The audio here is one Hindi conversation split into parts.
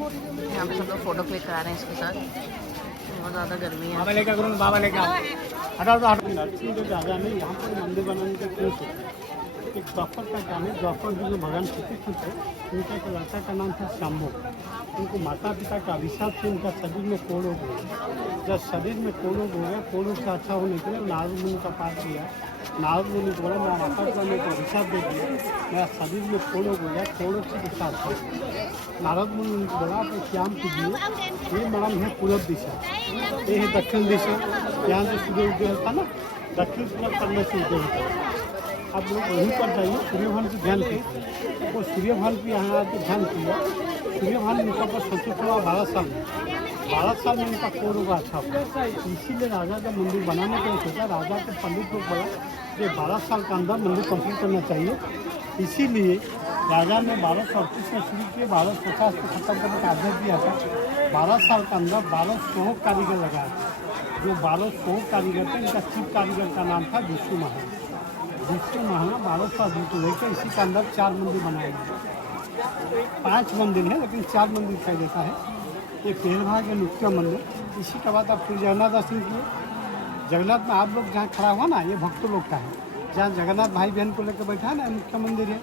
यहाँ पे सब लोग फोटो क्लिक करा रहे हैं इसके साथ। बहुत ज़्यादा गर्मी है। बाबा लेकर करूँ, बाबा लेकर हटाओ तो हटाओ। नरसिंह जो राजा ने यहाँ पर मंदिर बनाने का क्यों सोचा? एक द्वापर का काम है। द्वापर जो भगवान श्री कृष्ण थे, उनका एक लड़का का नाम था शंभू। उनको माता पिता का अभिशाप से उनका शरीर में कोड़ हो गया। जब शरीर में कोड़ हो गया, कोड़ से अच्छा होने के लिए नारद मुनि का पाठ किया। नारद मुनि बोला मेरा माता पिता ने तो अभिशाप दे दिया, मेरा शरीर में कोड़ हो गया, कोड़ों से अच्छा अच्छा। नारद मुनि उनको बोला आप एक काम कीजिए, ये मैडम है पूर्व दिशा, ये है दक्षिण दिशा। यहाँ से सूर्य उदय होता ना, दक्षिण पूर्व करने से उदय होता है। आप लोग वहीं पर जाइए, सूर्य भगवान की ध्यान कीजिए। वो सूर्य भगवान की यहाँ आके ध्यान किया। सूर्य भगवान उनका पर संचित हुआ 12 साल में। 12 साल में उनका कोड़ होगा अच्छा हुआ। इसीलिए राजा का मंदिर बनाने के लिए सोचा। राजा के पंडित लोग बोला कि 12 साल के अंदर मंदिर कंप्लीट करना चाहिए। इसीलिए राजा ने 1238 में शुरू किए, 1250 को खत्म करने का आदेश दिया था। 12 साल के अंदर 1200 कारीगर लगाए थे। जो 1200 कारीगर थे, इनका चीफ कारीगर का नाम था विष्णु महान। विष्णु महान 1200 आदमी को लेकर इसी के अंदर 4 मंदिर बनाए गए। 5 मंदिर है लेकिन 4 मंदिर दिखाई देता है। ये पहल भाग है मुख्य मंदिर। इसी के बाद आप फिर जगन्नाथ दर्शन किए। जगन्नाथ में आप लोग जहाँ खड़ा हुआ ना, ये भक्तों लोग का है। जहाँ जगन्नाथ भाई बहन को लेकर बैठा है ना, मुख्य मंदिर है।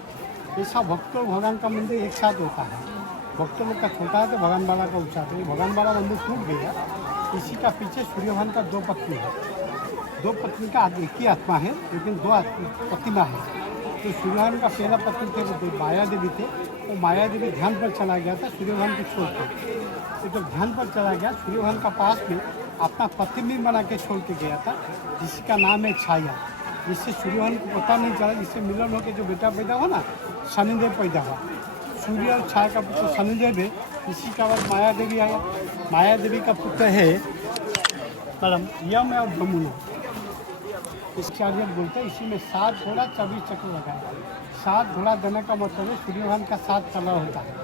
ये सब भक्तों भगवान का मंदिर एक साथ होता है। भक्तों लोग का छोटा है तो भगवान वाला का ऊँचा है। भगवान वाला मंदिर टूट गया। इसी का पीछे सूर्य भगवान का 2 पत्नी है। 2 पत्नी का एक ही आत्मा है, लेकिन 2 प्रतिमा है। तो सूर्य भगवान का पहला पत्नी थे वो माया देवी थे। वो माया देवी ध्यान पर चला गया था सूर्य भगवान को छोड़ के। तो जब ध्यान पर चला गया, सूर्य भगवान का पास में अपना पत्नी बना के छोड़ के गया था, जिसका नाम है छाया। जिससे सूर्य भगवान को पता नहीं चला, जिससे मिलन होकर जो बेटा पैदा हुआ ना, शनिदेव पैदा हुआ। सूर्य और छाया का पुत्र शनिदेव है। इसी का बाद माया देवी आया। माया देवी का पुत्र है मैडम यम और यमुना। इसके आगे बोलते हैं इसी में 7 घोड़ा 24 चक्र लगाया। 7 घोड़ा देने का मतलब है सूर्य भगवान का 7 कलर होता है,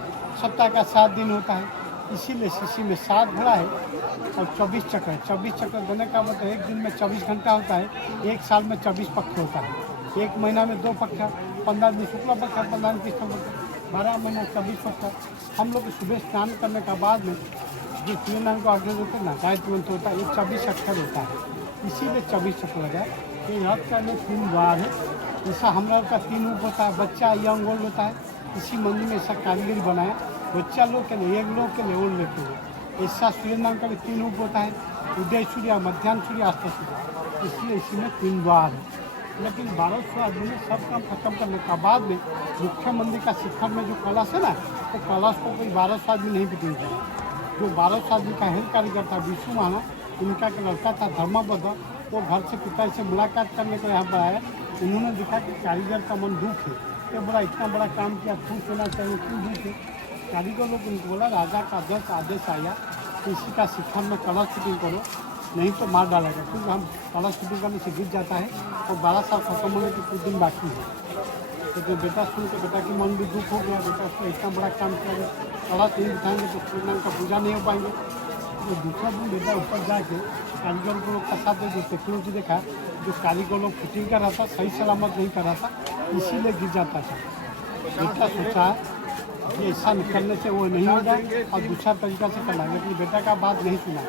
सप्ताह का 7 दिन होता है। इसीलिए इसी में 7 घोड़ा है और 24 चक्र है। 24 चक्र देने का मतलब एक दिन में 24 घंटा होता है। एक साल में 24 पक्ष होता है। एक महीना में 2 पक्ष, 15 दिन शुक्ला पक्ष, 15 दिन कृष्ण पक्ष, 12 महीना 24 पक्ष। हम लोग सुबह स्नान करने के बाद में जो सूर्य नारायण को आगे होते हैं ना, गायत्री मंत्र होता है, ये 24 अक्षर होता है। इसीलिए 24 चक्र लगाए। ये रथ का में 3 द्वार है। जैसा हम लोग का 3 रूप होता है, बच्चा यंग ओल्ड होता है। इसी मंदिर में ऐसा कारीगरी बनाया, बच्चा लोग के लिए, एक लोग के लिए, ओल्ड लोग के लिए। ऐसा सूर्य नारायण का भी 3 रूप होता है, उदय सूर्य, मध्यान्ह सूर्य, अस्त सूर्य। इसलिए इसी में 3 द्वार है। लेकिन 1200 आदमी में सब काम खत्म करने के बाद में मुख्य मंदिर का शिखर में जो कलश है ना, तो कलश को कोई 1200 आदमी नहीं बिकेंगे। जो 1200 आदमी का हेड कारीगर था विष्णु महाना, उनका एक लड़का था धर्मपद, वो घर से पिता से मुलाकात करने को यहाँ पर आया। उन्होंने देखा कि कारीगर का मन दुख है, तो बड़ा इतना बड़ा काम किया, खुश होना चाहिए, क्यों दुख है? कारीगर लोग उनको बोला राजा का आदेश आया कि इसी का शिखर में कलश फिटिंग करो, नहीं तो मार डालेगा। क्योंकि हम कलश फिटिंग करने से गिर जाता है और 12 साल खत्म होने के कुछ दिन बाकी है। तो जो बेटा सुन के बेटा की मन भी दुख हो गया, बेटा उसने इतना बड़ा काम किया, कलश नहीं बिठाएंगे तो सूर्यनारायण का पूजा नहीं हो पाएंगे। तो दूसरा दिन बेटा ऊपर जाके कारीगर को लोग का साथ दे टेक्नोलॉजी देखा, जो कारीगर लोग फिटिंग कर रहा था सही सलामत नहीं कर रहा था, इसीलिए गिर जाता था। बेटा सोचा कि ऐसा निकलने से वो नहीं होगा और दूसरा तरीका से करना, लेकिन बेटा का बात नहीं सुना।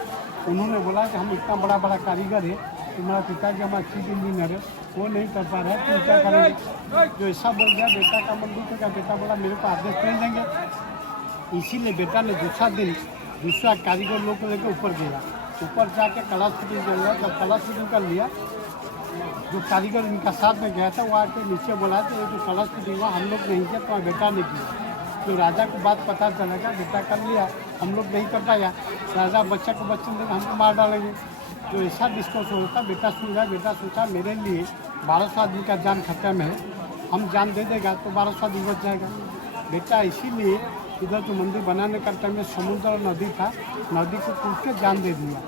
उन्होंने बोला कि हम इतना बड़ा बड़ा कारीगर है, तुम्हारा पिताजी हमारा चीफ इंजीनियर है, वो नहीं कर पा रहा है, तुम क्या करेंगे? जो ऐसा बोल गया, बेटा का मन दुख होगा। बेटा बोला मेरे को आदेश नहीं देंगे। इसीलिए बेटा ने दूसरा दिन दूसरा कारीगर लोग को लेकर ऊपर गया। ऊपर जाके कलश फिटिंग कर लिया। जब कलश फिटिंग कर लिया, जो कारीगर इनका साथ में गया था वो आके नीचे बोला कि ये जो कलश फिटिंग हुआ हम लोग नहीं किया, तो बेटा ने किया। जो राजा को बात पता चलेगा, बेटा कर लिया, हम लोग नहीं कर पाया, राजा बच्चा को बच्चन देगा, हमको मार डालेंगे। जो ऐसा डिस्कस होता, बेटा सुन गया। बेटा सोचा मेरे लिए 1200 आदमी का जान खतरे में है, हम जान दे देगा तो 1200 आदमी बच जाएगा। बेटा इसीलिए इधर जो मंदिर बनाने का टाइम में समुद्र और नदी था, नदी को कूद के जान दे दिया।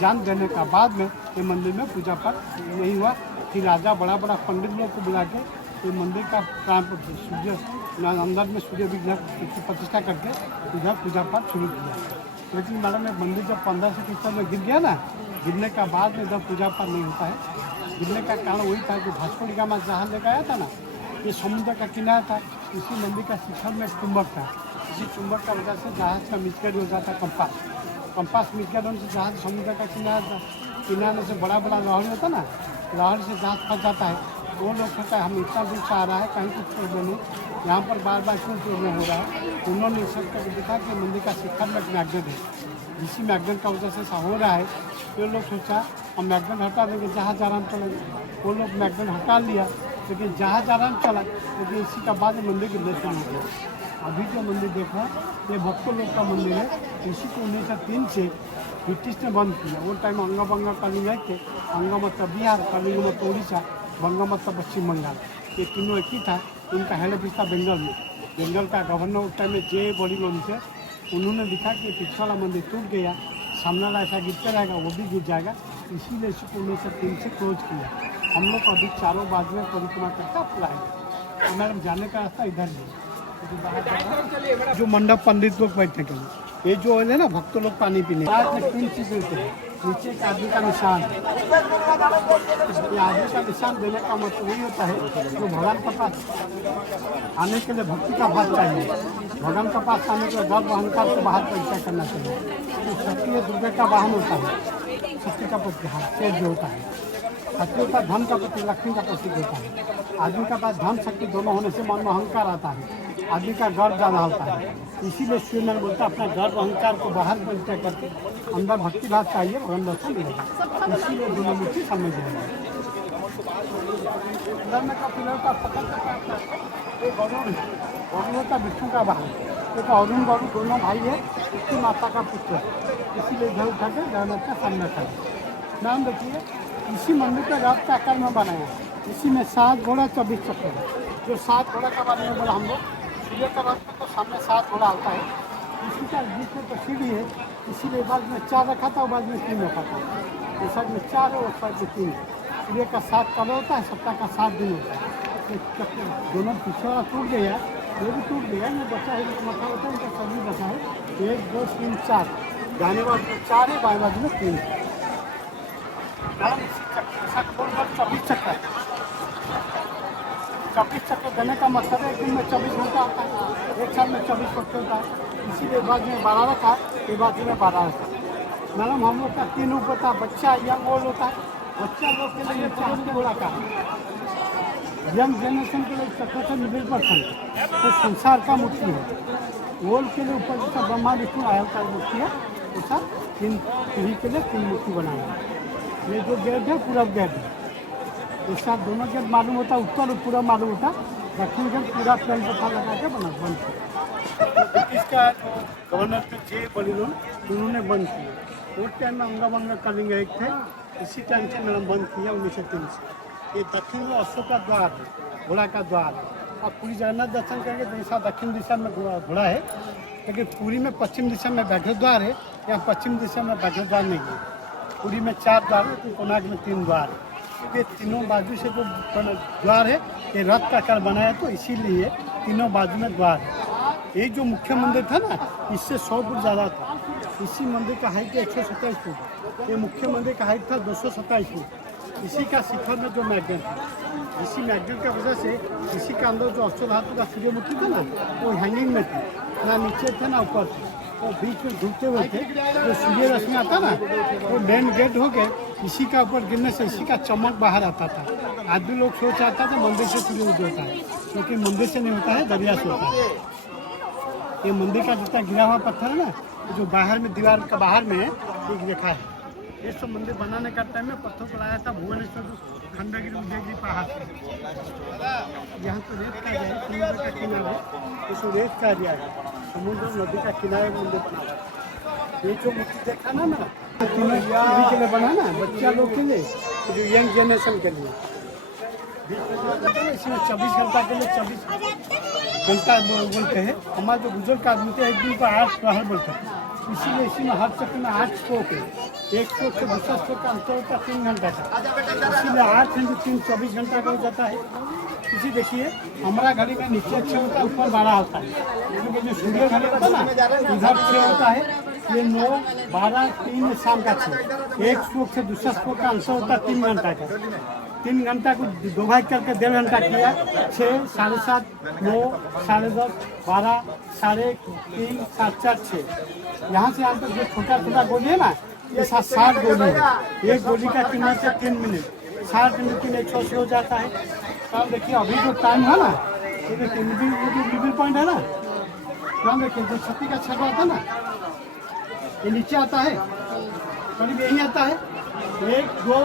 जान देने का बाद में ये मंदिर में पूजा पाठ नहीं हुआ। फिर राजा बड़ा बड़ा पंडित लोग को बुला के ये मंदिर का सूर्य अंदर में सूर्य विग्रह की प्रतिष्ठा करके इधर पूजा पाठ शुरू किया। लेकिन मैडम ये मंदिर जब 1500 फीट ऊपर में गिर गया ना, गिरने का बाद में इधर पूजा पाठ नहीं होता है। गिरने का कारण वही था कि भास्को डी गामा जहाज लेकर आया था ना, ये समुद्र का किनारा था। इसी मंदिर का शिखर में एक कुंभक था, किसी चुंबक का वजह से जहाज का मिसगाइड हो जाता है। कंपास मिसगाइड होने से जहाज समुद्र का किनारे से बड़ा बड़ा लहर होता है ना, लहर से जहाज फंस जाता है। वो लोग सोचता है हम इतना दूर से आ रहा है, कहीं कुछ प्रॉब्लम नहीं, यहाँ पर बार बार क्यों प्रॉब्लम हो रहा है। उन्होंने सब करके देखा कि मंदिर का शिखर में मैगनेट है, इसी मैगनेट का वजह से ऐसा हो रहा है। तो लोग सोचा हम मैगनेट हटा देंगे, जहाज आराम चलेंगे। वो लोग मैगनेट हटा लिया, लेकिन जहाज आराम चला, लेकिन इसी का बाद मंदिर के दर्शन हो गया। अभी जो मंदिर देखा ये भक्तों लोग का मंदिर है। इसी को 1903 से ब्रिटिश ने बंद किया। वो टाइम अंगा बंगा कलिंग थे, अंगा मतलब बिहार, कलिंग मतलब उड़ीसा, बंगा मतलब पश्चिम बंगाल, ये तीनों एक ही था। उनका हेड ऑफिस था बंगाल में। बंगाल का गवर्नर उस टाइम में जे बॉलीगन से उन्होंने दिखा कि पीछे वाला मंदिर टूट गया, सामने वाला ऐसा गिरते रहेगा वो भी गिर जाएगा, इसीलिए इसको 1903 से क्लोज किया। हम लोग अभी चारों बाजू में परिक्रमा करता खुला है। हमारे जाने का रास्ता इधर है। जो मंडप पंडित लोग बैठने के लिए, ये जो है ना भक्तों लोग पानी पीने, रात में 3 चीज देते हैं। नीचे एक आदमी का निशान है, ये आदमी का निशान देने का मतलब वही होता है जो भगवान के पास आने के लिए भक्ति का भाव चाहिए। भगवान के पास आने के लिए गर्भ अहंकार को बाहर परिचय करना चाहिए। तो शक्ति दुर्गा का वाहन होता है, शक्ति का प्रतीक शेर जो होता है, शक्ति का धन का प्रतीक लक्ष्मी का प्रतीक होता है। आदमी का पास धन शक्ति दोनों होने से मन में अहंकार आता है, आदमी का गर्व ज़्यादा होता है। इसीलिए सूर्य बोलता है अपना गर्व अहंकार को बाहर परिचय करके अंदर भक्ति भाव चाहिए, भगवान दर्शन मिलेगा। इसीलिए दोनों मुक्ति समझ जाएंगे। धर्म का पिलर का पकड़ एक अरुण का विष्णु का भाई, एक अरुण बाबू दोनों भाई है, उसकी माता का पुत्र, इसीलिए घर उठा के जगन्नाथ का सामने खड़े। नाम देखिए, इसी मंदिर का रथ का आकार में बनाया, इसी में 7 घोड़ा 24 चक्कर है। जो 7 घोड़ा के बारे में बोला हम लोग, सूर्य का रथ में तो सामने 7 घोड़ा आता है, इसी का बीच में तो सीढ़ी है, इसीलिए बाद में 4 रखा था और बाद में 3 रखा था। इस साइड में 4 है और साइड में 3। सूर्य का 7 कलर होता है, सप्ताह का 7 दिन होता है। दोनों पीछे वाला टूट गया, ये भी टूट गया, ये बचा है, मथा होता है, इनका सभी बचा है। 1 2 3 4 जाने बाद में 4 है, बाएं बाजू में 3 है। 24 चक्कर, 24 चक्कर देने का मतलब है एक दिन में 24 घंटा आता है, एक साल में 24 वक्त होता है। इसीलिए बाद में 12 रखा, ये बाद में 12 रखा। मैडम हम लोग का 3 रूप होता है, बच्चा यंग ओल्ड होता है। बच्चा लोग के लिए 4 घोड़ा का, यंग जनरेशन के लिए चक्कर से मिडिल पर्सन तो संसार का मूर्ति है। ओल्ड के लिए ऊपर जैसा ब्रह्मा विष्णु आयल का मूर्ति है, ऐसा 3 पीढ़ी के लिए 3 मूर्ति बनाया है। ये जो गेट है पूरब गेट है, एक साथ दोनों गेट मालूम होता है, उत्तर और पूरब मालूम होता है, दक्षिण गेट पूरा प्लान पत्थर लगा के बना बंद किया। ब्रिटिश का गवर्नर थे जे बॉलीगन, उन्होंने बंद किया। वो टाइम में अंगा बंगा कलिंग एक थे, इसी टाइम से मैंने बंद किया 1903 से। ये दक्षिण में अशोक का द्वार है, घोड़ा का द्वार है। आप पूरी जगन्नाथ दर्शन करेंगे तो ऐसा दक्षिण दिशा में घोड़ा है, लेकिन पूरी में पश्चिम दिशा में बैठो द्वार है, यहाँ पश्चिम दिशा में बैठो द्वार नहीं है। पूरी में 4 द्वार है, कोनार्क में 3 द्वार है। ये तीनों बाजू से जो द्वार है ये रथ का आकार बनाया, तो इसीलिए तीनों बाजू में द्वार है। ये जो मुख्य मंदिर था ना, इससे 100 फुट ज़्यादा था। इसी मंदिर का हाइट है 127 फुट, ये मुख्य मंदिर का हाइट था 227 फुट। इसी का शिखर में जो मैगनेट था, इसी मैगनेट की वजह से इसी के अंदर जो अष्टधातु का सूर्यमुखी था ना, वो हैंगिंग में थे, ना नीचे थे ना ऊपर थे, वो बीच में घूमते हुए थे। जो सूर्य रश्मि आता ना, वो मेन गेट हो गए, इसी का ऊपर गिरने से इसी का चमक बाहर आता था। आदमी लोग सोच आता था मंदिर से सूर्य उदय होता है, क्योंकि मंदिर से नहीं होता है, दरिया से होता है। ये मंदिर का जितना गिरा हुआ पत्थर है ना, जो बाहर में दीवार का बाहर में एक रेखा है। ये सब मंदिर बनाने का टाइम में पत्थर को लाया था भुवनेश्वर खंडगिरी उदयगिरी पहाड़ से। यहाँ तो रेत का है, समुद्र का किनारा है, इसको रेत का दिया है, समुद्र नदी का किनारे मंदिर बना। ये जो मूर्ति देखा ना मैं, तीनों पीढ़ी के लिए बना ना, बच्चा लोग के लिए, जो यंग जनरेशन के लिए। इसमें 24 घंटा के लिए 24 घंटा बोलते हैं। हमारे जो बुजुर्ग आदमी थे एक दिन को 8 प्रहर बोलते हैं, इसीलिए इसी में हर चक्र में 8 स्ट्रोक है। एक स्ट्रोक से दूसरा स्ट्रोक का अंतर होता है 3 घंटा का, इसीलिए 8 घंटे 3 24 घंटा का हो जाता है। इसी देखिए हमारा घड़ी में नीचे 6 होता है, ऊपर 12 होता है, क्योंकि जो सूर्य घड़ी होता है ना, इधर 6 होता है, ये 9 12 3 शाम का 6। एक स्ट्रोक से दूसरा स्ट्रोक का अंतर होता है 3 घंटा का। 3 घंटा को 2 भाग करके 1.5 घंटा किया। 6, 7:30, 9, 10:30, 12, 3:30, 7, 4, 6। यहाँ से यहाँ तक जो छोटा छोटा गोली है ना, ये 60 गोली है। एक गोली का कीमत है 3 मिनट। 60 मिनट 180 हो जाता है। अब देखिए अभी जो टाइम है ना, ये देखिए मिडिल पॉइंट है ना, यहाँ देखिए जो छत्ती का छक्का आता है ना, ये नीचे आता है, करीब यही आता है। 1, 2,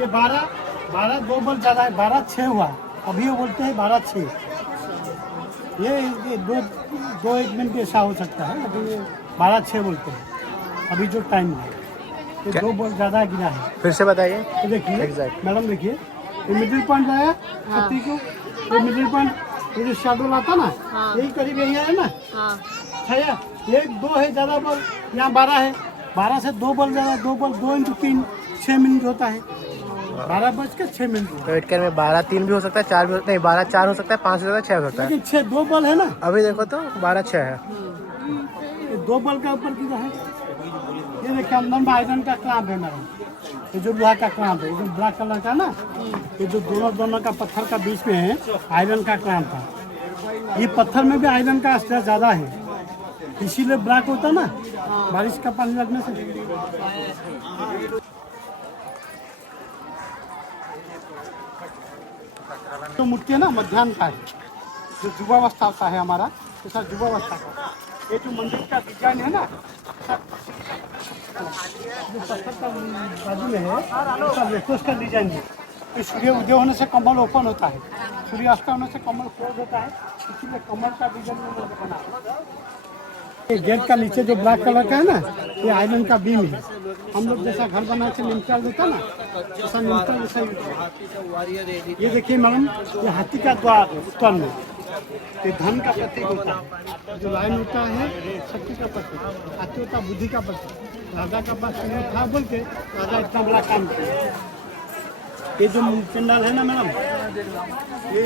ये 12, 2 बॉल ज़्यादा है, 12-6 हुआ। अभी वो बोलते हैं 12-6। ये 2-1 मिनट ऐसा हो सकता है, लेकिन ये 12-6 बोलते हैं अभी जो टाइम है। ये 2 बॉल ज़्यादा गिरा है। फिर से बताइए। तो देखिए मैडम, देखिए ये मिडिल पॉइंट आया छत्ती को, ये मिडिल पॉइंट, ये जो शेडो आता ना, यही करीब यही है ना। छया 1, 2 है ज़्यादा बॉल, यहाँ 12 है। 12 से 2 बॉल ज़्यादा, 2 बॉल 2 × 3 6 मिनट होता है। 12:06 तो इटकर में 12-3 भी हो सकता है, 4 भी नहीं, 12-4 हो सकता है, 5 हो सकता है, 6 हो सकता है। लेकिन 6 2 बॉल है ना, अभी देखो तो 12-6 है। ये 2 बॉल का ऊपर की है। ये देखिए अंदर में आयरन का क्लैंप है मैडम, ये जो लोहा का क्लैंप है, ये जो ब्लैक कलर का ना, ये जो दोनों का पत्थर का बीच में है आयरन का क्लैंप था। ये पत्थर में भी आयरन का असर ज़्यादा है, इसीलिए ब्लैक होता ना बारिश का पानी लगने से। तो मुट्ठी है ना मध्याह्न का है, जो युवावस्था का है हमारा, तो सर युवावस्था का। ये जो मंदिर का डिजाइन है ना, जो पत्थर का बाजू में है, सब देखो उसका डिजाइन है। तो सूर्य उदय होने से कमल ओपन होता है, सूर्यास्त होने से कमल क्लोज होता है, इसीलिए कमल का डिजाइन में बना। ये गेट का नीचे जो ब्लैक कलर का है ना, ये आयरन का बीम है। हम लोग जैसा घर बना के निमटाल देता ना, ऐसा निमटाल जैसा। ये देखिए मैडम, ये हाथी का द्वार है उत्तर में, ये धन का प्रतीक होता है। जो लाइन होता है शक्ति का प्रतीक, हाथी होता बुद्धि का प्रतीक। राजा का पास था बोल के राजा इतना बड़ा काम किया। ये जो पंडाल है ना मैडम, ये